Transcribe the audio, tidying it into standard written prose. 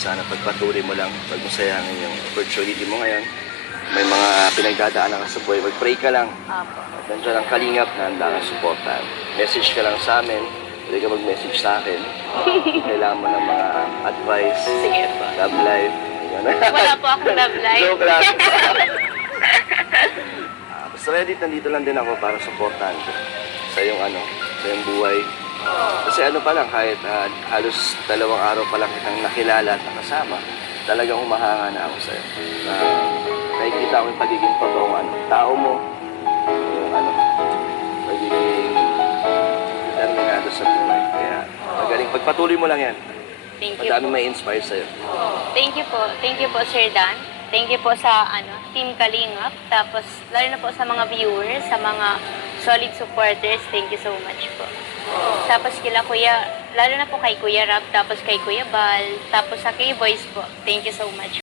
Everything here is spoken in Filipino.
Sana pagpatuloy mo lang, pag masayangin yung opportunity mo ngayon. May mga pinagdadaanan ka sa buhay, mag-pray ka lang. Apo. At nandiyan ang kalingap na handa kang supportan. Message ka lang sa amin, pwede ka mag-message sa akin. Kailangan mo ng mga advice, Sige po. love life. Wala po akong love life. Joke lang. Basta ready, nandito lang din ako para supportan sa iyong sa iyong buhay. Kasi pa lang, kahit halos 2 araw pa lang kitang nakilala at nakasama, talagang humahanga na ako sa'yo. Nakikita ko yung pagiging totoong tao mo, yung pagiging determinado sa buhay. Kaya magaling, pagpatuloy mo lang yan. Thank you Madami po. may inspire sa'yo. Thank you po. Thank you po, Sir Dan. Thank you po sa Team Kalingap. Tapos, lalo na po sa mga viewers, sa mga solid supporters. Thank you so much po. Tapos kila Kuya, lalo na po kay Kuya Rap, tapos kay Kuya Bal, tapos sa K-Boys po. Thank you so much.